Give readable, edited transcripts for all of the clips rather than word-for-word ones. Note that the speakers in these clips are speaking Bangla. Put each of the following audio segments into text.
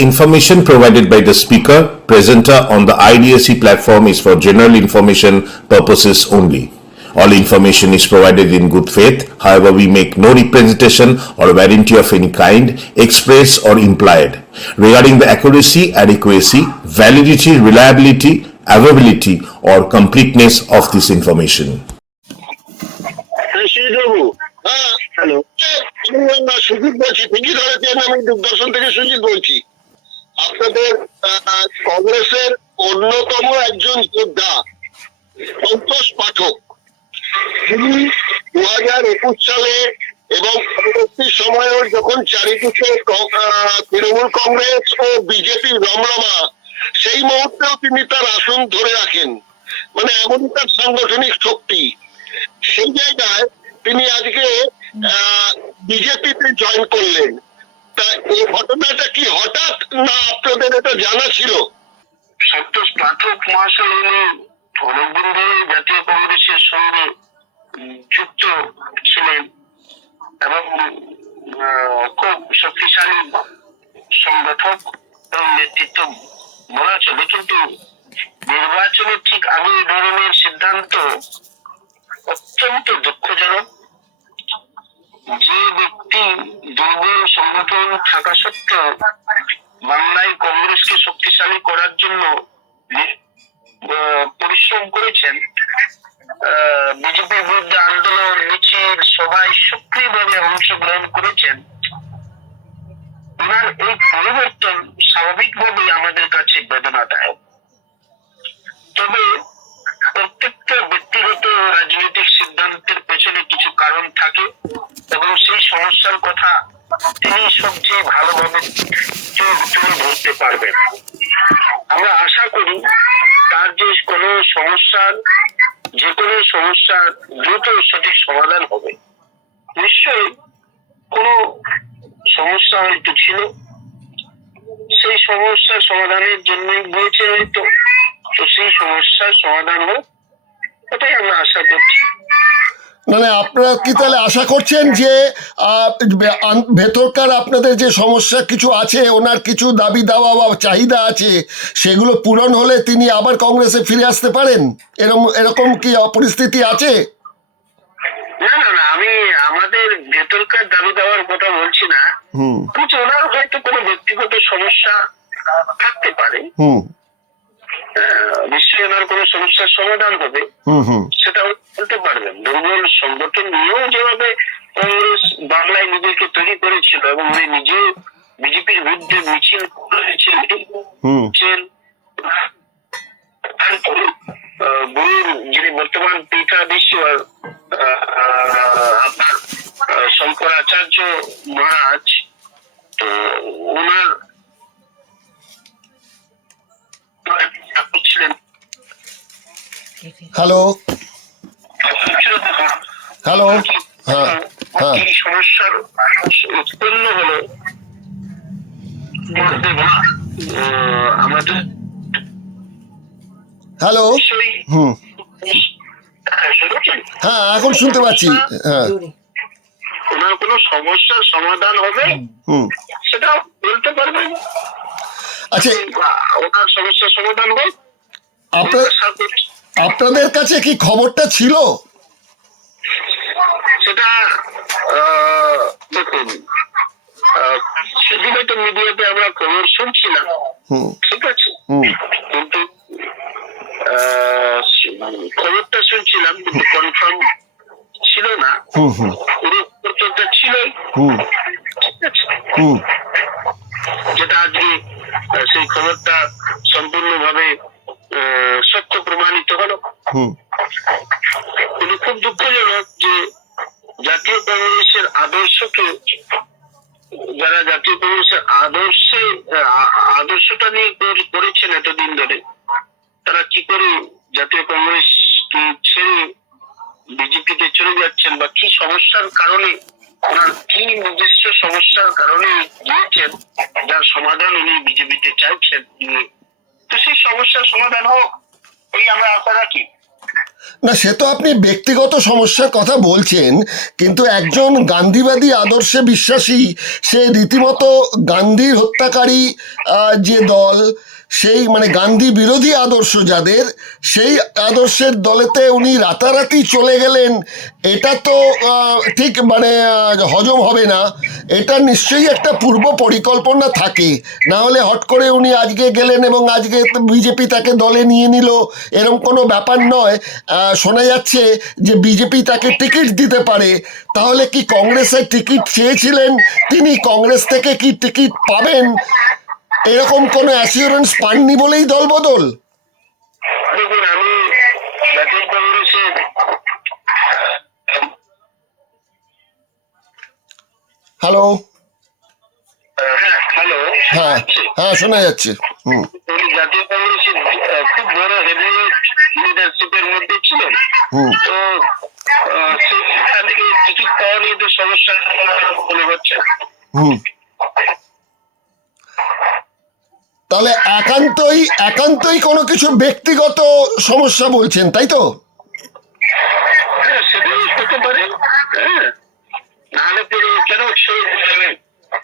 information provided by the speaker, presenter on the IDSC platform is for general information purposes only. All information is provided in good faith. However, we make no representation or warranty of any kind, express or implied, regarding the accuracy, adequacy, validity, reliability, availability, or completeness of this information. Hello, Sujit বলছি, ঠিকই ধরেছেন। আমি দূরদর্শন থেকে সুজিত বলছি। আপনাদের কংগ্রেসের অন্যতম একজন যোদ্ধা সন্তোষ পাঠক, তিনি 2021 সালে এবং পরবর্তী সময়েও যখন চারিদিকে তৃণমূল কংগ্রেস ও বিজেপি রমরমা, সেই মুহূর্তেও তিনি তার আসন ধরে রাখেন। মানে এমনই তার সাংগঠনিক শক্তি। সেই জায়গায় তিনি আজকে বিজেপিতে জয়েন করলেন। তা এই ঘটনাটা কি হঠাৎ, না আপনাদের এটা জানা ছিল? সন্তোষ পাঠক মহাশয় অনেকদিন ধরে জাতীয় কংগ্রেসের সঙ্গে যুক্ত ছিলেন এবং খুব শক্তিশালী সংগঠক এবং নেতৃত্ব বলা চলে। কিন্তু নির্বাচনের ঠিক আগে এই ধরনের সিদ্ধান্ত অত্যন্ত দুঃখজনক। যে ব্যক্তি দুর্বল সংগঠন থাকা সত্ত্বেও বাংলায় কংগ্রেসকে শক্তিশালী করার জন্য পরিশ্রম করেছেন, বিজেপির বিরুদ্ধে আন্দোলন, মিছিল, সভায় সক্রিয়ভাবে অংশগ্রহণ করেছেন, ওনার এই পরিবর্তন স্বাভাবিকভাবেই আমাদের কাছে বেদনাদায়ক। তবে প্রত্যেকটা ব্যক্তিগত রাজনৈতিক সিদ্ধান্তের পেছনে কিছু কারণ থাকে এবং সেই সমস্যার কথা তিনি সবচেয়ে ভালোভাবে তুলে ধরতে পারবেন। আমরা আশা করি তার যে কোনো সমস্যার দ্রুত সঠিক সমাধান হবে। নিশ্চয়ই কোনো সমস্যা হয়তো ছিল, সেই সমস্যার সমাধানের জন্যই বলছে হয়তো, তো সেই সমস্যার সমাধান হোক, এটাই আমরা আশা করছি। মানে আপনারা কি তাহলে আশা করছেন যে ভেতরকার আপনাদের যে সমস্যা কিছু আছে, ওনার কিছু দাবি দাওয়া বা চাহিদা আছে, সেগুলো পূরণ হলে তিনি আবার কংগ্রেসে ফিরে আসতে পারেন? এরকম কি পরিস্থিতি আছে? না, আমি আমাদের ভেতরকার দাবি দেওয়ার কথা বলছি না। ওনার হয়তো কোনো ব্যক্তিগত সমস্যা থাকতে পারে, নিশ্চয়ই ওনার কোনো সমস্যার সমাধান হবে, সেটা বলতে পারবেন। দুর্বল সংগঠন নিয়েও যেভাবে কংগ্রেস বাংলায় নিজেকে তৈরি করেছিল এবং উনি নিজে বিজেপির বিরুদ্ধে মিছিল করেছেন, যিনি বর্তমান পীঠাধীশ্বর আপনার শঙ্করাচার্য মহারাজ, তো ওনার ছিলেন। হ্যালো, এই সমস্যার উৎপন্ন হলো আমাদের। হ্যালো, হ্যাঁ এখন শুনতে পাচ্ছি। হ্যাঁ, ওনার কোনো সমস্যার সমাধান হবে সেটা বলতে পারবেন। আচ্ছা, ওনার সমস্যার সমাধান হবে। আপনাদের কাছে কি খবরটা ছিল? সেটা দেখুন, সেদিনে তো মিডিয়াতে আমরা খবর শুনছিলাম, ঠিক আছে, কিন্তু খবরটা শুনছিলাম কিন্তু কনফার্ম ছিল না, পুরোটা ছিল, ঠিক আছে, যেটা আজকে সেই খবরটা সম্পূর্ণভাবে সত্য প্রমাণিত হলো। কিন্তু খুব দুঃখজনক যে জাতীয় কংগ্রেসের আদর্শকে, যারা জাতীয় কংগ্রেসের আদর্শটা নিয়ে করেছেন এতদিন ধরে, তারা কি করে জাতীয় কংগ্রেসকে ছেড়ে বিজেপিতে চলে যাচ্ছেন, বা কি সমস্যার কারণে, ওনার কি নিজস্ব সমস্যার কারণে গিয়েছেন, যার সমাধান উনি বিজেপিতে চাইছেন। তো সেই সমস্যার সমাধান হোক, এই আমরা আশা রাখি। না, সে তো আপনি ব্যক্তিগত সমস্যার কথা বলছেন, কিন্তু একজন গান্ধীবাদী আদর্শে বিশ্বাসী, সে রীতিমতো গান্ধীর হত্যাকারী যে দল, সেই মানে গান্ধী বিরোধী আদর্শ যাদের, সেই আদর্শের দলেতে উনি রাতারাতি চলে গেলেন, এটা তো ঠিক মানে হজম হবে না। এটা নিশ্চয়ই একটা পূর্ব পরিকল্পনা থাকে, না হলে হট করে উনি আজকে গেলেন এবং আজকে বিজেপি তাকে দলে নিয়ে নিল, এরকম কোনো ব্যাপার নয়। শোনা যাচ্ছে যে বিজেপি তাকে টিকিট দিতে পারে। তাহলে কি কংগ্রেসের টিকিট চেয়েছিলেন তিনি? কংগ্রেস থেকে কি টিকিট পাবেন এরকম কোনো অ্যাসিওরেন্স পাননি বলেই দলবদল? দেখুন, আমি জাতীয় কংগ্রেসের হ্যালো। হ্যালো, হ্যাঁ হ্যাঁ, শোনা যাচ্ছে। হুম উনি জাতীয় কংগ্রেসের খুব বড় হেভিওয়েট লিডারশিপের মধ্যে ছিলেন। হুম তো সেখান থেকে টিকিট পাওয়া নিয়ে তো সমস্যা মনে হচ্ছে। হুম তাহলে একান্তই কোনো কিছু ব্যক্তিগত সমস্যা বলছেন, তাই তো? হ্যাঁ, সেটাই হতে পারে। হ্যাঁ, নাহলে পরে কেন সে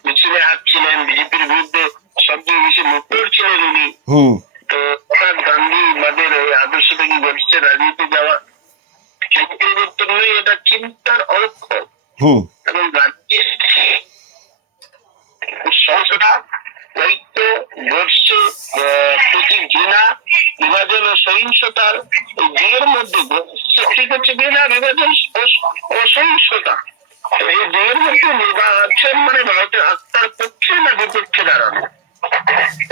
মিছিলে হাঁটছিলেন, বিজেপির বিরুদ্ধে সবচেয়ে বেশি মুখ করছিলেন উনি। হুম তো হঠাৎ গান্ধীবাদের ওই আদর্শ থেকে গঠিত রাজনীতি যাওয়া সেই পরিবর্তন নেই, এটা চিন্তার অক্ষর। হুম এবং গান্ধী সহসতা, ঐক্য, বর্ষ, প্রতি ঘৃণা, বিভাজন ও সহিংসতার এই দুইয়ের মধ্যে ঠিক হচ্ছে ঘৃণা, বিভাজন ও সহিংসতা। এই দুইয়ের মধ্যে নির্বাচন মানে ভারতের আত্মার পক্ষে না বিপক্ষে দাঁড়ানো।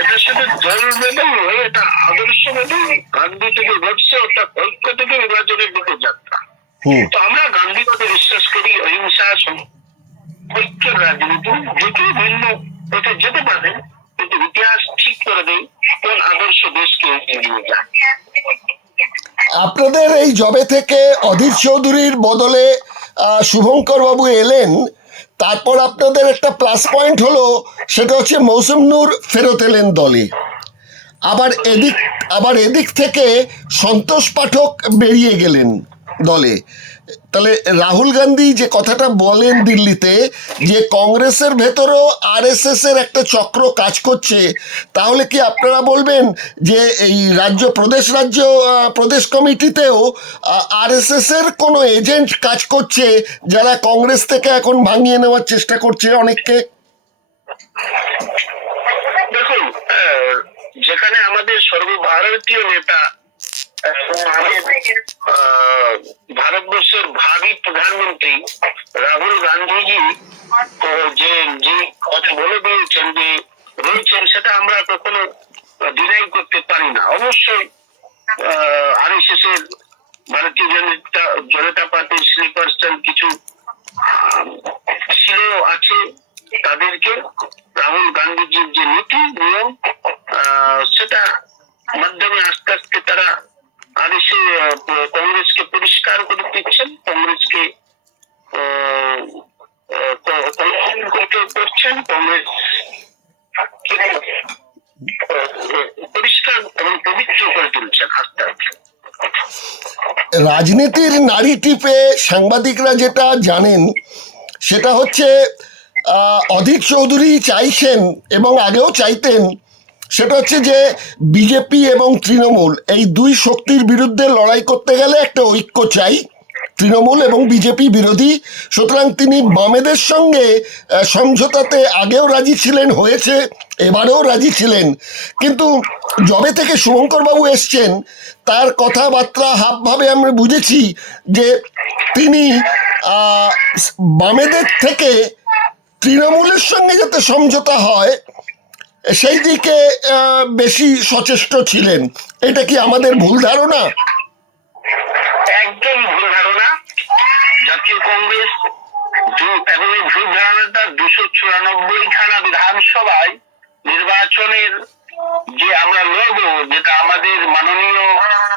এটা শুধু দলবেদন নয়, এটা আদর্শবেদন। গান্ধী থেকে ঘটছে অর্থাৎ ঐক্য থেকে নির্বাচনের দিকে যাত্রা। হুম তো আমরা গান্ধীবাদে বিশ্বাস করি, অহিংসা ঐক্যের রাজনীতি যেটি ভিন্ন হতে যেতে পারে, কিন্তু ইতিহাস ঠিক করে দেয় কোন আদর্শ দেশকে এগিয়ে যায়। আপনাদের এই জবে থেকে অধীর চৌধুরীর বদলে শুভঙ্কর বাবু এলেন, তারপর আপনাদের একটা প্লাস পয়েন্ট হলো, সেটা হচ্ছে মৌসুম নূর ফেরত এলেন দলে। আবার এদিক থেকে সন্তোষ পাঠক বেরিয়ে গেলেন দলে। তাহলে রাহুল গান্ধী যে কথাটা বলেন দিল্লিতে, যে কংগ্রেসের ভেতরেও আরএসএস এর একটা চক্র কাজ করছে, তাহলে কি আপনারা বলবেন যে এই প্রদেশ কমিটিতেও আরএসএস এর কোনো এজেন্ট কাজ করছে, যারা কংগ্রেস থেকে এখন ভাঙিয়ে নেওয়ার চেষ্টা করছে অনেককে? দেখুন, যেখানে আমাদের সর্বভারতীয় নেতা, ভারতবর্ষের ভাবি প্রধানমন্ত্রী রাহুল গান্ধীজি যে যে কথা বলে দিয়েছেন যে রয়েছেন, সেটা আমরা কখনো ডিনাই করতে পারি না। অবশ্যই আরএসএস এর, ভারতীয় জনতা পার্টির স্লিপার সেল কিছু ছিল, আছে। তাদেরকে রাহুল গান্ধীজির যে নীতি নিয়ম, সেটা মাধ্যমে আস্তে আস্তে তারা কংগ্রেসকে পরিষ্কার করে দিচ্ছেন, কংগ্রেসকে করছেন, কংগ্রেস পরিষ্কার এবং পবিত্র করে তুলছেন আস্তে আস্তে। রাজনীতির নাড়ি টিপে সাংবাদিকরা যেটা জানেন, সেটা হচ্ছে অধীর চৌধুরী চাইছেন এবং আগেও চাইতেন, সেটা হচ্ছে যে বিজেপি এবং তৃণমূল এই দুই শক্তির বিরুদ্ধে লড়াই করতে গেলে একটা ঐক্য চাই। তৃণমূল এবং বিজেপি বিরোধী, সুতরাং তিনি বামেদের সঙ্গে সমঝোতাতে আগেও রাজি ছিলেন, হয়েছে, এবারেও রাজি ছিলেন। কিন্তু যবে থেকে শুভঙ্করবাবু এসছেন, তার কথাবার্তা হাবভাবে আমরা বুঝেছি যে তিনি বামেদের থেকে তৃণমূলের সঙ্গে যাতে সমঝোতা হয় সেই দিকে বেশি সচেষ্ট ছিলেন। এটা কি আমাদের ভুল ধারণা? একদম ভুল ধারণা। জাতীয় কংগ্রেস এবং এই ভুল ধারণাটা 294 খানা বিধানসভায় নির্বাচনের যে আমরা লড়বো, যেটা আমাদের মাননীয়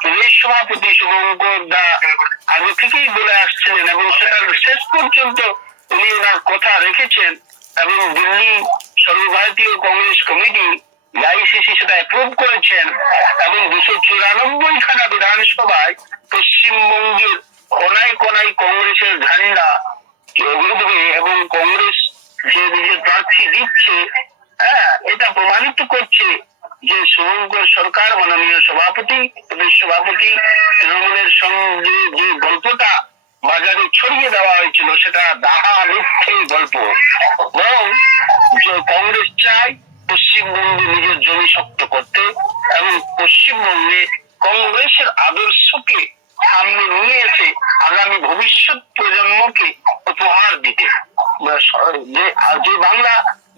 প্রদেশ সভাপতি শুভঙ্কর দা আগে থেকেই বলে আসছিলেন এবং সেটার শেষ পর্যন্ত উনি ওনার কথা রেখেছেন। এবং দিল্লি সর্বভারতীয় কংগ্রেস কমিটি আইসিসি সেটা অ্যাপ্রুভ করেছেন এবং 294খানা বিধানসভায় পশ্চিমবঙ্গের কোনায় কোনায় কংগ্রেসের ঝান্ডা উঠবে এবং কংগ্রেস যে নিজের প্রার্থী দিচ্ছে, হ্যাঁ, এটা প্রমাণিত করছে যে শুভঙ্কর সরকার মাননীয় সভাপতি, প্রদেশ সভাপতি, তৃণমূলের সঙ্গে যে গল্পটা বাজারে ছড়িয়ে দেওয়া হয়েছিল সেটা দাহা মিথ্যে গল্প। বরং যে কংগ্রেস চায় পশ্চিমবঙ্গে নিজের জমি শক্ত করতে এবং পশ্চিমবঙ্গে কংগ্রেসের আদর্শকে সামনে নিয়ে এসে আগামী ভবিষ্যৎ প্রজন্মকে উপহার দিতে। যে বাংলা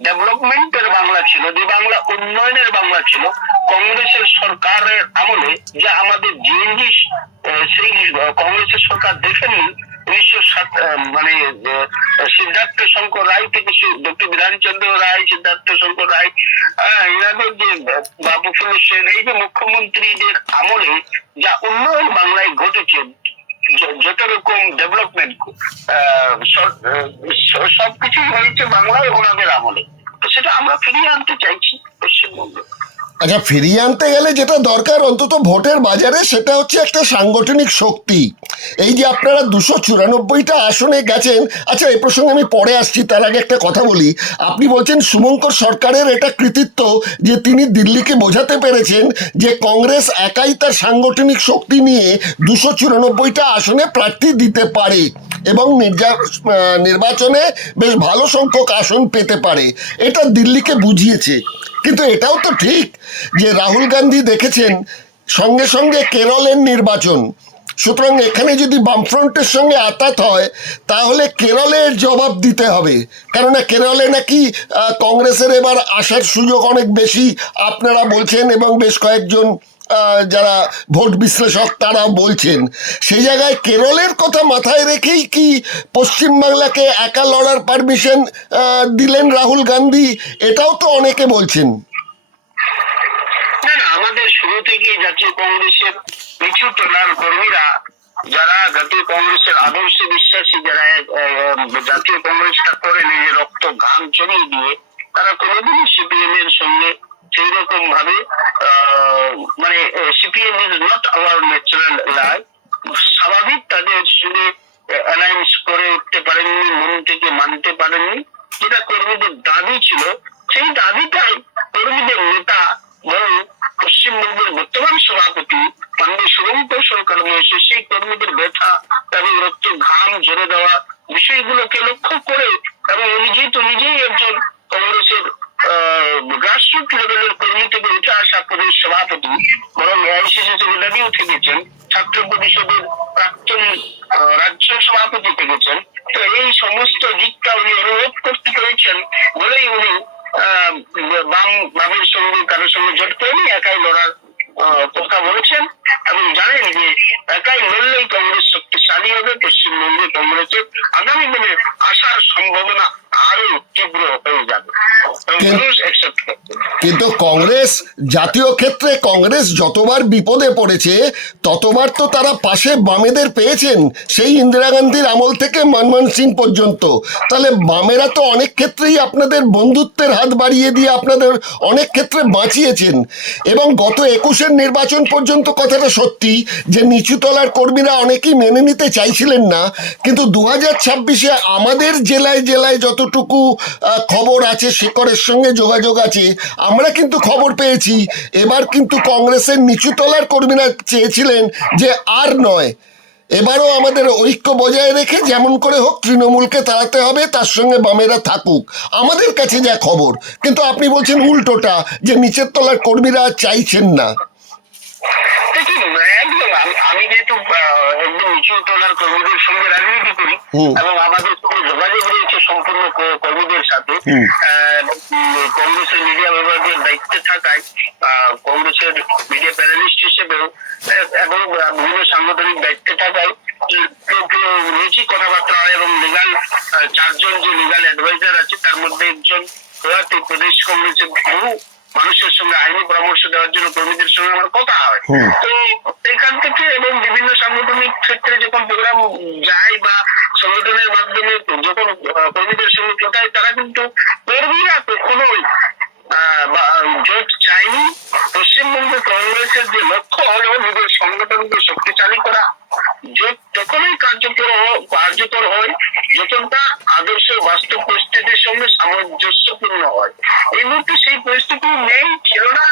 ডেভেলপমেন্টের বাংলা ছিল, যে বাংলা উন্নয়নের বাংলা ছিল কংগ্রেসের সরকারের আমলে, যা আমাদের জিএনজি সেই কংগ্রেসের সরকার দেখেনি। 1907 সিদ্ধার্থ শঙ্কর রায় থেকে ডক্টর বিধানচন্দ্র রায়, সিদ্ধার্থ শঙ্কর রায়, এনাদের যে বাবু ফুল সেন, এই যে মুখ্যমন্ত্রীদের আমলে যা উন্নয়ন বাংলায় ঘটেছে, যত রকম ডেভেলপমেন্ট সবকিছুই হয়েছে বাংলায় ওনাদের আমলে। তো সেটা আমরা ফিরিয়ে আনতে চাইছি পশ্চিমবঙ্গে। আচ্ছা, ফিরিয়ে আনতে গেলে যেটা দরকার অন্তত ভোটের বাজারে, সেটা হচ্ছে একটা সাংগঠনিক শক্তি। এই যে আপনারা 294টা আসনে গেছেন, আচ্ছা এই প্রসঙ্গে আমি পরে আসছি, তার আগে একটা কথা বলি। আপনি বলছেন শুভঙ্কর সরকারের এটা কৃতিত্ব যে তিনি দিল্লিকে বোঝাতে পেরেছেন যে কংগ্রেস একাই তার সাংগঠনিক শক্তি নিয়ে 294টা আসনে প্রার্থী দিতে পারে এবং নির্বাচনে বেশ ভালো সংখ্যক আসন পেতে পারে, এটা দিল্লিকে বুঝিয়েছে। কিন্তু এটাও তো ঠিক যে রাহুল গান্ধী দেখেছেন সঙ্গে সঙ্গে কেরলের নির্বাচন, সুতরাং এখানে যদি বামফ্রন্টের সঙ্গে আতাত হয় তাহলে কেরলের জবাব দিতে হবে, কেননা কেরলে নাকি কংগ্রেসের এবার আসার সুযোগ অনেক বেশি আপনারা বলছেন এবং বেশ কয়েকজন যারা ভোট বিশ্লেষক তারা বলছেন। সেই জায়গায় কেরলের কথা মাথায় রেখেই কি পশ্চিমবাংলাকে একা লড়ার পারমিশন দিলেন রাহুল গান্ধী, এটাও তো অনেকে বলছেন। না, আমাদের শুরু থেকে জাতীয় কংগ্রেসের পিছু তোলার কর্মীরা, যারা জাতীয় কংগ্রেসের আদর্শে বিশ্বাসী, যারা জাতীয় কংগ্রেসটা করে নিজের রক্ত ঘাম চড়িয়ে দিয়ে, তারা কোনোদিনই সিপিএম এর সঙ্গে সেই রকম ভাবে মানে CPM is not our natural life, স্বাভাবিক তাদের সঙ্গে অ্যালায়েন্স করে উঠতে পারেননি, মন থেকে মানতে পারেননি। যেটা কর্মীদের দাবি ছিল, সেই দাবিটাই কর্মীদের নেতা বরং পশ্চিমবঙ্গের বর্তমান সভাপতি মাননীয় শুভঙ্কর সরকার মহাশয় সেই কর্মীদের ব্যথা এবং রক্ত ঘাম ঝরে দেওয়া বিষয়গুলোকে লক্ষ্য করে, এবং উনি যেহেতু নিজেই একজন কংগ্রেসের গ্রাসরুট লেভেলের কর্মী থেকে উঠে আসা প্রদেশ সভাপতি, বরং এআইসিসি সেক্রেটারি উঠে গেছেন, ছাত্র পরিষদের প্রাক্তন রাজ্য সভাপতি থেকেছেন। তো এই সমস্ত দিকটা উনি অনুরোধ করতে পেরেছেন বলেই উনি বামের সঙ্গে কারোর সঙ্গে জোট করেনি, একাই লড়ার কথা বলেছেন এবং জানেন যে একাই লড়লেই কংগ্রেস শক্তিশালী হবে। পশ্চিমবঙ্গে কংগ্রেসের আগামী দিনে আসার সম্ভাবনা আরো তীব্র হয়ে যাবে। কিন্তু কংগ্রেস জাতীয় ক্ষেত্রে কংগ্রেস যতবার বিপদে পড়েছে ততবার তো তারা পাশে বামেদের পেয়েছেন, সেই ইন্দিরা গান্ধীর আমল থেকে মনমোহন সিং পর্যন্ত। তাহলে বামেরা তো অনেক ক্ষেত্রেই আপনাদের বন্ধুত্বের হাত বাড়িয়ে দিয়ে আপনাদের অনেক ক্ষেত্রে বাঁচিয়েছেন। এবং গত 21-এর নির্বাচন পর্যন্ত কথাটা সত্যি যে নিচুতলার কর্মীরা অনেকেই মেনে নিতে চাইছিলেন না, কিন্তু 2026-এ আমাদের জেলায় জেলায় যতটুকু খবর আছে, শেকরের সঙ্গে যোগাযোগ আছে, আমরা কিন্তু খবর পেয়েছি এবার কিন্তু কংগ্রেসের নিচুতলার কর্মীরা চেয়েছিলেন যে আর নয়, এবারও আমাদের ঐক্য বজায় রেখে যেমন করে হোক তৃণমূলকে তাড়াতে হবে, তার সঙ্গে বামেরা থাকুক, আমাদের কাছে যা খবর। কিন্তু আপনি বলছেন উল্টোটা, যে নিচের তলার কর্মীরা চাইছেন না। আমি যেহেতু একদম নিচু তলার কর্মীদের সঙ্গে রাজনীতি করি এবং আমাদের সঙ্গে যোগাযোগ রয়েছে সম্পূর্ণ কর্মীদের সাথে, কংগ্রেসের মিডিয়া বিভাগের দায়িত্বে থাকায়, কংগ্রেসের মিডিয়া প্যানেলিস্ট হিসেবেও এবং বিভিন্ন সাংগঠনিক দায়িত্বে থাকায় রয়েছে কথাবার্তা হয় এবং লিগাল 4 জন যে লিগাল অ্যাডভাইজার আছে তার মধ্যে একজন প্রদেশ কংগ্রেসের বহু মানুষের সঙ্গে আইনি পরামর্শ দেওয়ার জন্য কর্মীদের সঙ্গে আমার কথা হয়। তো এখান থেকে এবং বিভিন্ন সাংগঠনিক ক্ষেত্রে যখন প্রোগ্রাম যায় বা সংগঠনের মাধ্যমে যখন কর্মীদের সঙ্গে কথা হয়, তারা কিন্তু কর্মীরা কখনোই জোট চায়নি। পশ্চিমবঙ্গ কংগ্রেসের যে লক্ষ্য হলো নিজের সংগঠনকে শক্তিশালী করা, জোট তখনই কার্যকর হয় যখন তা আদর্শ বাস্তব পরিস্থিতির সঙ্গে সামঞ্জস্যপূর্ণ হয়। এই মুহূর্তে সেই পরিস্থিতি নেই, ছিল না।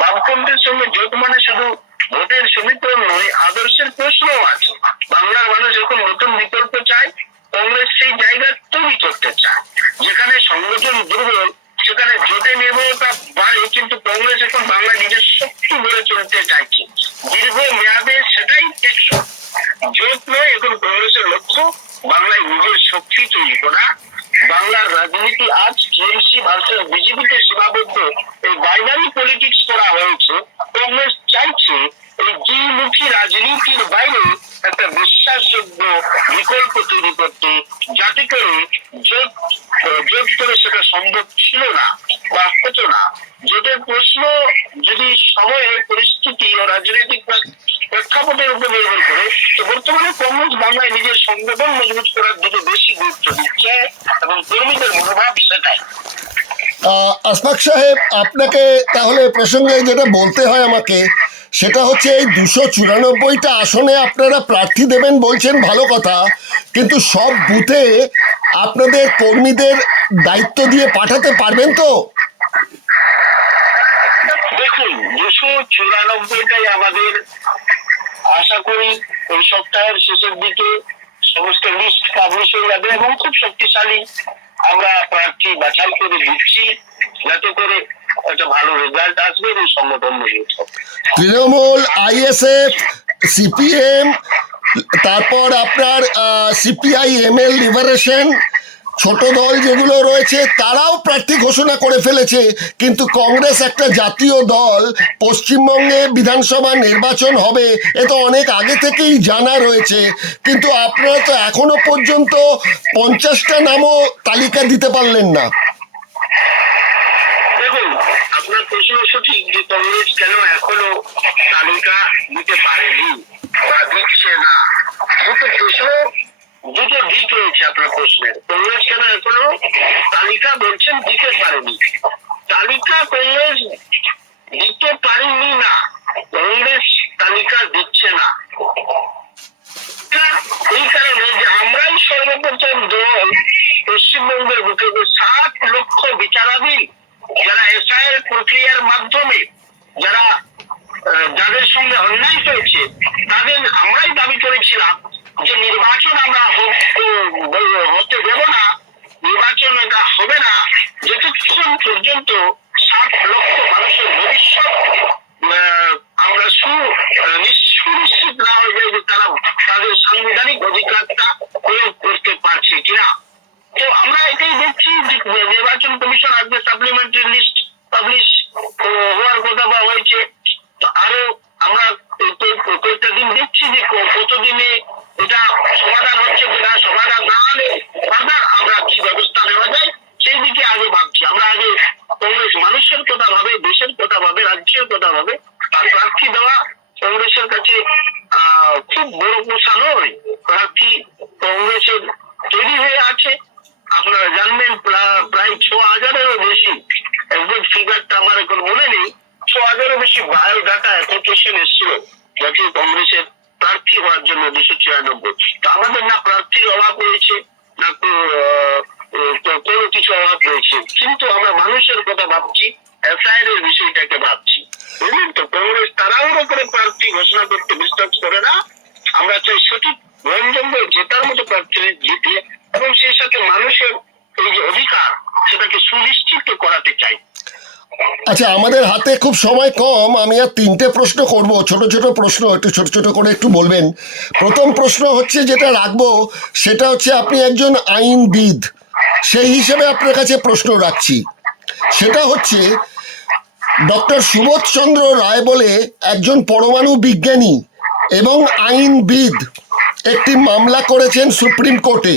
বামফ্রন্টের সঙ্গে জোট মানে শুধু ভোটের সমীকরণ নয়, আদর্শের প্রশ্নও আছে। বাংলার মানুষ এখন নতুন বিকল্প চায়, কংগ্রেস সেই জায়গা তৈরি করতে চায়। যেখানে সংগঠন দুর্বল সেখানে জোটে নির্ভরতা বাড়ে, কিন্তু কংগ্রেস এখন বাংলা নিজের শক্তি গড়ে চলতে চাইছে। দীর্ঘ মেয়াদে সেটাই টেকসই। জোট নয়, এখন কংগ্রেসের লক্ষ্য বাংলায় নিজের শক্তি তৈরি করা। বাংলার রাজনীতি আজ টিএমসি ভার্সেস বিজেপিতে সীমাবদ্ধ এই বাইনারি পলিটিক্স করা হয়েছে। কংগ্রেস চাইছে এই দ্বিমুখী রাজনীতির বাইরে একটা বিশ্বাসযোগ্য বিকল্প তৈরি করতে, যাতে করে জোট করে সেটা সম্ভব ছিল না বা হতো না। জোটের প্রশ্ন যদি সময়ের পরিস্থিতি ও রাজনৈতিক প্রেক্ষাপটের উপর নির্ভর করে, তো বর্তমানে কংগ্রেস বাংলায় নিজের সংগঠন মজবুত করার দিকে বেশি গুরুত্ব দিচ্ছে এবং কর্মীদের মনোভাব সেটাই। আশফাক সাহেব, আপনাকে তাহলে প্রসঙ্গে যেটা বলতে হয় আমাকে, সেটা হচ্ছে এই 294টা আসনে আপনারা প্রার্থী দেবেন বলছেন, ভালো কথা, কিন্তু সব বুথে আপনাদের কর্মীদের দায়িত্ব দিয়ে পাঠাতে পারবেন তো? দেখুন, 294টাই আমাদের, আশা করি এই সপ্তাহের শেষের দিকে সমস্ত লিস্ট পাবলিশ হয়ে যাবে এবং খুব শক্তিশালী আমরা প্রার্থী বাছাই করে দিচ্ছি, যাতে করে একটা ভালো রেজাল্ট আসবে এবং সংগঠন মজবুত হবে। তৃণমূল, আইএসএফ, সিপিএম, তারপর আপনার সিপিআই, এমএল, লিবারেশন, ছোট দল যেগুলো রয়েছে তারাও প্রার্থী ঘোষণা করে ফেলেছে, কিন্তু কংগ্রেস একটা জাতীয় দল, পশ্চিমবঙ্গে বিধানসভা নির্বাচন হবে এ তো অনেক আগে থেকেই জানা রয়েছে, কিন্তু আপনারা তো এখনো পর্যন্ত 50টা নামও তালিকা দিতে পারলেন না। দেখুন, আপনার প্রশ্ন সঠিক যে কংগ্রেস কেন এখনো তালিকা দিতে পারেনি বা দিচ্ছে না। দুটো দিক রয়েছে আপনার প্রশ্নের। কংগ্রেস কেন এখনো তালিকা বলছেন দিতে পারেনি, তালিকা কংগ্রেস দিতে পারেনি না, কংগ্রেস তালিকা দিচ্ছে না। এই কারণে যে আমরাই সর্বপ্রথম দল পশ্চিমবঙ্গের বুকে 7 লক্ষ বিচারাধীন যারা এসআইআর প্রক্রিয়ার মাধ্যমে যাদের সঙ্গে অন্যায় হয়েছে, তাদের আমরাই দাবি করেছিলাম যে নির্বাচন আমরা হতে দেব না, নির্বাচন এটা হবে না যতক্ষণ পর্যন্ত 7 লক্ষ মানুষের ভবিষ্যৎ আমরা সুনিশ্চিত না হয়ে যায় যে তারা তাদের সাংবিধানিক অধিকারটা প্রয়োগ করতে পারছে কিনা। তো আমরা এটাই দেখছি যে নির্বাচন কমিশন আজকে সাপ্লিমেন্টারি লিস্ট পাবলিশ হওয়ার কথা বলা হয়েছে। আরো আমরা কয়েকটা দিন দেখছি যে কতদিনে এটা সমাধান হচ্ছে কিনা, সমাধান না হলে আমরা কি ব্যবস্থা নেওয়া যায় সেই দিকে আগে ভাবছি। আমরা আগে কংগ্রেস মানুষের কথা ভাবে, দেশের কথা ভাবে, রাজ্যের কথা ভাবে। আর প্রার্থী দেওয়া কংগ্রেসের কাছে খুব বড় প্রশ্ন নয়। প্রার্থী কংগ্রেসের তৈরি হয়ে আছে, আপনারা জানবেন প্রায় 6000-এরও বেশি, একদম ফিগারটা আমার এখন মনে নেই, 6000-এরও বেশি বায়োডাটা অ্যাপ্লিকেশন এসেছিল জাতীয় কংগ্রেসের প্রার্থী হওয়ার জন্য 294। তো আমাদের না প্রার্থীর অভাব রয়েছে, না কোনো কিছু অভাব রয়েছে, কিন্তু আমরা মানুষের কথা ভাবছি, এসআইআর এর বিষয়টাকে ভাবছি। বুঝলেন তো, কংগ্রেস তাড়াহুড়ো করে প্রার্থী ঘোষণা করতে বিশ্বাস করে না। আমরা চাই সঠিক গ্রহণযোগ্য জেতার মতো প্রার্থী জিতে এবং সেই সাথে মানুষের এই যে অধিকার সেটাকে সুনিশ্চিত করাতে চাই। আচ্ছা, আমাদের হাতে খুব সময় কম, আমি আর 3টে প্রশ্ন করব, ছোট ছোট প্রশ্ন, একটু ছোট ছোট করে একটু বলবেন। প্রথম প্রশ্ন হচ্ছে যেটা রাখবো সেটা হচ্ছে, আপনি একজন আইনবিদ, সেই হিসেবে আপনার কাছে প্রশ্ন রাখছি। সেটা হচ্ছে, ডক্টর সুবোধচন্দ্র রায় বলে একজন পরমাণু বিজ্ঞানী এবং আইনবিদ একটি মামলা করেছেন সুপ্রিম কোর্টে,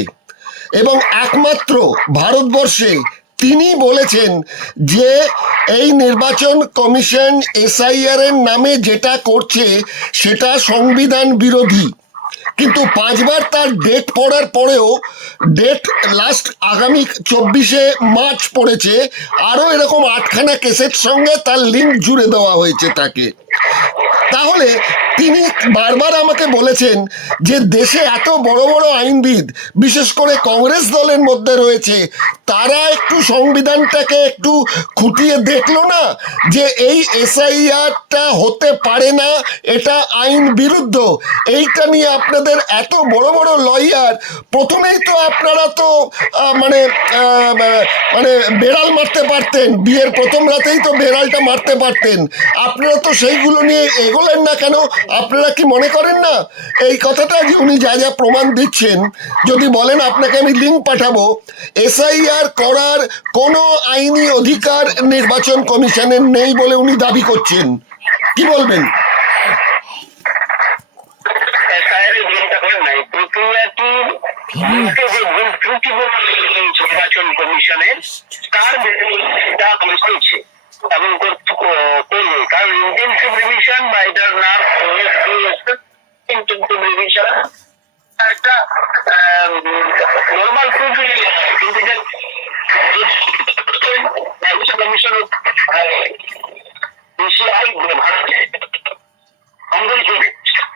এবং একমাত্র ভারতবর্ষে তিনি বলেছেন যে এই নির্বাচন কমিশন এসআইআর এর নামে যেটা করছে সেটা সংবিধান বিরোধী। কিন্তু 5বার তার ডেট পড়ার পরেও ডেট লাস্ট আগামী 24শে মার্চ পড়েছে, আরও এরকম 8খানা কেসের সঙ্গে তার লিঙ্ক জুড়ে দেওয়া হয়েছে তাকে। তাহলে তিনি বারবার আমাকে বলেছেন যে দেশে এত বড় বড় আইনবিদ বিশেষ করে কংগ্রেস দলের মধ্যে রয়েছে, তারা একটু সংবিধানটাকে একটু খুঁটিয়ে দেখলো না যে এই এসআইআরটা হতে পারে না, এটা আইন বিরুদ্ধ। এইটা নিয়ে আপনাদের এত বড় বড় লয়ার, প্রথমেই তো আপনারা তো মানে মানে বেড়াল মারতে পারতেন, বিয়ের প্রথম রাতেই তো বেড়ালটা মারতে পারতেন। আপনারা তো সেইগুলো নিয়ে এগোলেন না কেন? আপনারা কি মনে করেন না এই কথাটা যে উনি যা যা প্রমাণ দিচ্ছেন, যদি বলেন আপনাকে আমি লিঙ্ক পাঠাবো, এসআইআর করার কোনো আইনি অধিকার নির্বাচন কমিশনের নেই বলে উনি দাবি করছেন, কি বলবেন? এসআইআরের বিলটা করেন নাই, প্রক্রিয়াটির মধ্যে যে ভুল ত্রুটিগুলো নির্বাচন কমিশনের, তার বিরোধিতা করেছে এবং করবে। কারণ ইন্টেনসিভ রিভিশন বা এটার নাম ইন্টেনসিভ রিভিশন একটা নর্মাল প্রক্রিয়া, কিন্তু কমিশন বিসিআই ভারতে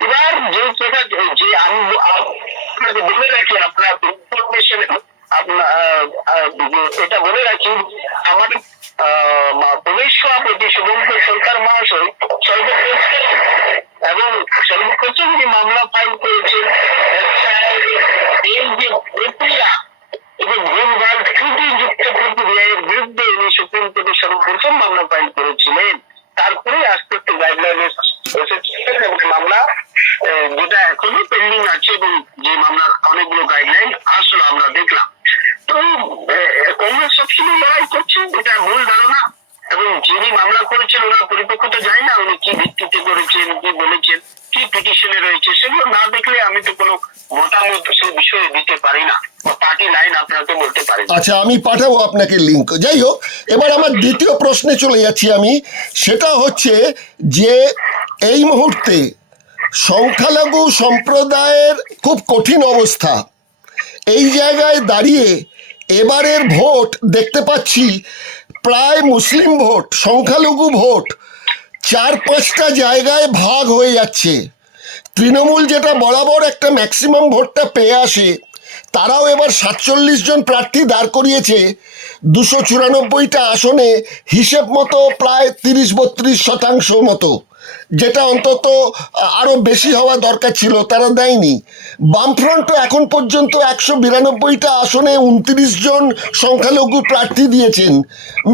এবার যে কথা যে আমি আপনাকে বলে রাখি, আপনার ইনফরমেশন এটা বলে রাখি, আমার প্রবেশ সভাপতি শুভঙ্কর সরকার মহাশয় এবং সর্বপ্রথম যে মামলা ফাইল করেছেন এই যে প্রক্রিয়া এবং ভুলভাল ত্রুটিযুক্ত প্রক্রিয়ার বিরুদ্ধে উনি সুপ্রিম কোর্টে সর্বপ্রথম মামলা ফাইল করেছিলেন। তারপরে আস্তে আস্তে গাইডলাইন এসেছে মামলা যেটা এখনো পেন্ডিং আছে এবং যে মামলার অনেকগুলো গাইডলাইন আসলো আমরা দেখলাম। তো কংগ্রেস সবসময় লড়াই করছে, এটা ভুল ধারণা। এবং যিনি মামলা করেছেন ওনার পরিপক্কতা যায় না, উনি কি ভিত্তিতে করেছেন, কি বলেছেন, কি পিটিশনে রয়েছে, সেগুলো না দেখলে আমি তো কোনো মতামত সেই বিষয়ে দিতে পারি না, পার্টি লাইন আপনাকে বলতে পারি না। আচ্ছা, আমি পাঠাবো আপনাকে লিঙ্ক। যাই হোক, এবার আমার দ্বিতীয় প্রশ্নে চলে যাচ্ছি আমি। সেটা হচ্ছে যে এই মুহূর্তে সংখ্যালঘু সম্প্রদায়ের খুব কঠিন অবস্থা। এই জায়গায় দাঁড়িয়ে এবারের ভোট দেখতে পাচ্ছি প্রায় মুসলিম ভোট, সংখ্যালঘু ভোট 4-5টা জায়গায় ভাগ হয়ে যাচ্ছে। তৃণমূল যেটা বরাবর একটা ম্যাক্সিমাম ভোটটা পেয়ে আসে, তারাও এবার 47 জন প্রার্থী দাঁড় করিয়েছে 294টা আসনে, হিসেব মতো প্রায় 30-32% মতো, যেটা অন্তত আরও বেশি হওয়া দরকার ছিল, তারা দেয়নি। বামফ্রন্টও এখন পর্যন্ত 192টা আসনে 29 জন সংখ্যালঘু প্রার্থী দিয়েছেন,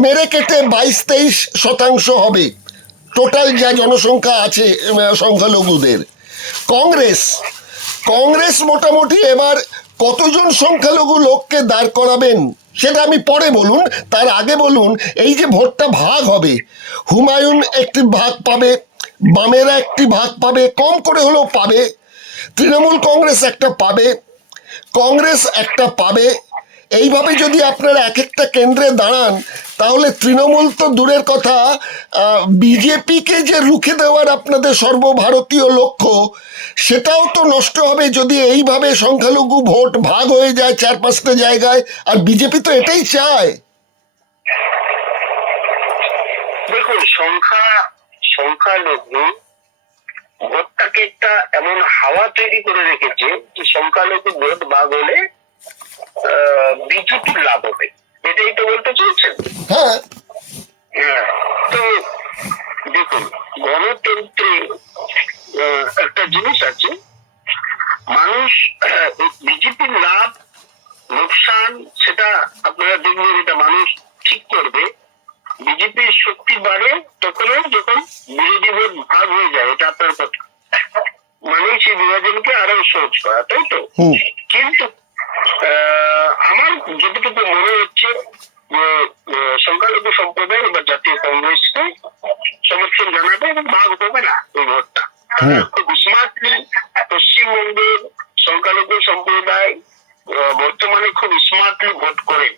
মেরে কেটে 22-23% হবে টোটাল যা জনসংখ্যা আছে সংখ্যালঘুদের। কংগ্রেস মোটামুটি এবার কতজন সংখ্যালঘু লোককে দাঁড় করাবেন সেটা আমি পরে বলুন, তার আগে বলুন এই যে ভোটটা ভাগ হবে, হুমায়ুন একটি ভাগ পাবে, বামেরা একটি ভাগ পাবে, কম করে হলেও পাবে, তৃণমূল কংগ্রেস একটা পাবে, কংগ্রেস একটা পাবে। এইভাবে যদি আপনারা এক একটা কেন্দ্রে দাঁড়ান, তাহলে তৃণমূল তো দূরের কথা, বিজেপিকে যে রুখে দেওয়ার আপনাদের সর্বভারতীয় লক্ষ্য, সেটাও তো নষ্ট হবে যদি এইভাবে সংখ্যালঘু ভোট ভাগ হয়ে যায় 4-5টা জায়গায়। আর বিজেপি তো এটাই চায়। দেখুন, সংখ্যালঘু ভোটটাকে একটা এমন হাওয়া তৈরি করে রেখেছে যে সংখ্যালঘু ভোট ভাগ হলে বিজেপির লাভ হবে, এটাই তো বলতে চলছেন। হ্যাঁ, তো দেখুন, গণতন্ত্রে একটা জিনিস আছে, মানুষ বিজেপির লাভ লোকসান সেটা আপনারা দেখবেন, এটা মানুষ ঠিক করবে। বিজেপির শক্তি বাড়ে তখনই যখন বিরোধী ভোট ভাগ হয়ে যায়, এটা আপনার কথা, মানে সেই বিভাজনকে আরো সহজ করা, তাই তো? কিন্তু আমার যতটুকু মনে হচ্ছে যে সংখ্যালঘু সম্প্রদায় এবার জাতীয় কংগ্রেসকে সমর্থন জানাবে এবং ভাগ হবে না এই ভোটটা। খুব স্মার্টলি পশ্চিমবঙ্গের সংখ্যালঘু সম্প্রদায় বর্তমানে খুব স্মার্টলি ভোট করেন।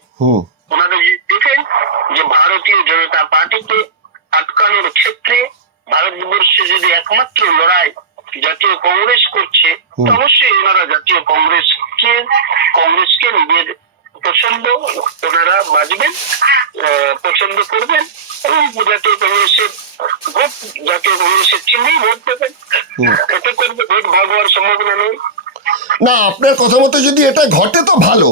ওনারা দেখেন যে ভারতীয় জনতা পার্টিকে আটকানোর ক্ষেত্রে ভারতবর্ষে যদি একমাত্র লড়াই জাতীয় কংগ্রেস করছে, তো অবশ্যই ওনারা জাতীয় কংগ্রেসকে নিজের পছন্দ ওনারা বাজবেন, পছন্দ করবেন এবং জাতীয় কংগ্রেসের চিহ্নেই ভোট দেবেন। এতে করবে ভোট ভাগ হওয়ার সম্ভাবনা নেই। না, আপনার কথা মতো যদি এটা ঘটে তো ভালো,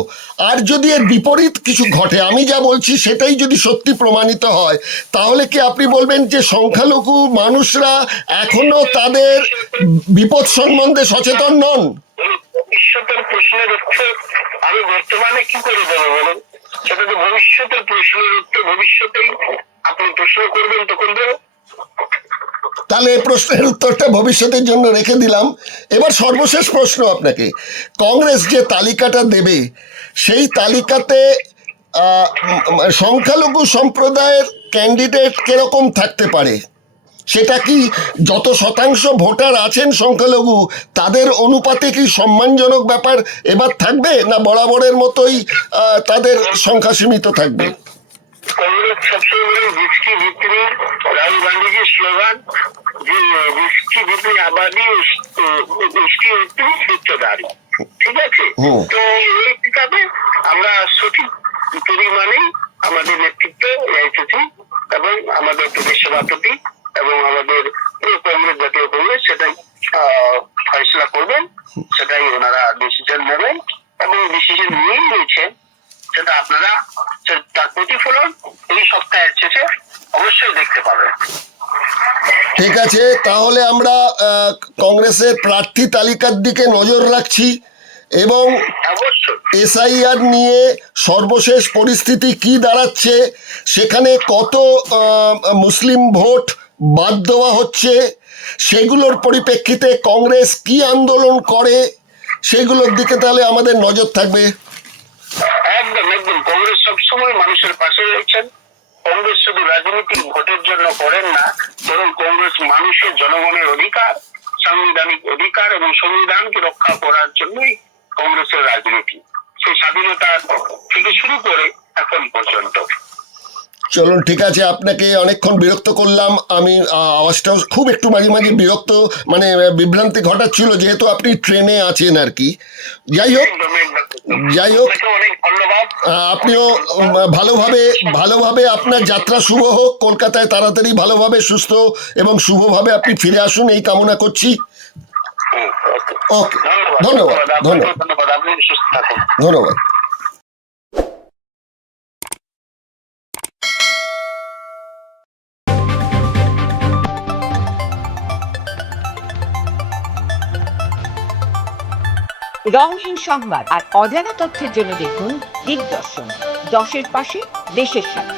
আর যদি এর বিপরীত কিছু ঘটে, আমি যা বলছি সেটাই যদি সত্যি প্রমাণিত হয়, তাহলে কি আপনি বলবেন যে সংখ্যালঘু মানুষরা এখনো তাদের বিপদ সম্বন্ধে সচেতন নন? ভবিষ্যতের প্রশ্নের উত্তর আমি বর্তমানে কি করে দেবো বলুন? সেটা তো ভবিষ্যতের প্রশ্নের উত্তর ভবিষ্যতেই আপনি প্রশ্ন করবেন, তখন দেবো। তাহলে এই প্রশ্নের উত্তরটা ভবিষ্যতের জন্য রেখে দিলাম। এবার সর্বশেষ প্রশ্ন আপনাকে, কংগ্রেস যে তালিকাটা দেবে সেই তালিকাতে সংখ্যালঘু সম্প্রদায়ের ক্যান্ডিডেট কিরকম থাকতে পারে? সেটা কি যত শতাংশ ভোটার আছেন সংখ্যালঘু তাদের অনুপাতে কি সম্মানজনক ব্যাপার এবার থাকবে, না বরাবরের মতোই তাদের সংখ্যা সীমিত থাকবে? কংগ্রেস সবসময় জিসকি ভিত্তি, রাহুল গান্ধীজির স্লোগান যে জিসকি ভিত্তি আবাদি উসকি ভিত্তি সূত্রধারী, ঠিক আছে? তো এই হিসাবে আমরা সঠিক পরিমাণেই আমাদের নেতৃত্ব এসেছি এবং আমাদের প্রদেশ সভাপতি এবং আমাদের কংগ্রেস জাতীয় কংগ্রেস সেটাই ফয়সলা করবেন, সেটাই ওনারা ডিসিশন নেবেন এবং ডিসিশন নিয়ে নিয়েছেন। সেটা আপনারা তার প্রতিফলন এই সপ্তাহের শেষে অবশ্যই দেখতে পাবেন। ঠিক আছে, তাহলে আমরা কংগ্রেসের প্রার্থী তালিকার দিকে নজর রাখছি এবং এসআইআর নিয়ে সর্বশেষ পরিস্থিতি কি দাঁড়াচ্ছে, সেখানে কত মুসলিম ভোট বাদ দেওয়া হচ্ছে, সেগুলোর পরিপ্রেক্ষিতে কংগ্রেস কি আন্দোলন করে, সেগুলোর দিকে তাহলে আমাদের নজর থাকবে। একদম একদম কংগ্রেস সবসময় মানুষের পাশে রয়েছেন। কংগ্রেস শুধু রাজনৈতিক ভোটের জন্য করেন না, বরং কংগ্রেস মানুষের জনগণের অধিকার, সাংবিধানিক অধিকার এবং সংবিধানকে রক্ষা করার জন্যই কংগ্রেসের রাজনীতি, সেই স্বাধীনতা থেকে শুরু করে এখন পর্যন্ত। চলুন, ঠিক আছে, আপনাকে অনেকক্ষণ বিরক্ত করলাম। আমি আওয়াজটাও খুব একটু মাঝে মাঝে বিরক্ত, মানে বিভ্রান্তি ঘটাচ্ছিল, যেহেতু আপনি ট্রেনে আছেন আর কি। যাই হোক, অনেক ধন্যবাদ। আপনিও ভালোভাবে আপনার যাত্রা শুভ হোক। কলকাতায় তাড়াতাড়ি ভালোভাবে সুস্থ এবং শুভভাবে আপনি ফিরে আসুন, এই কামনা করছি। ওকে, ধন্যবাদ। আপনি সুস্থ থাকুন। ধন্যবাদ। রঙহীন সংবাদ আর অজানা তথ্যের জন্য দেখুন দিগদর্শন, 10-এর পাশে, দেশের সাথে।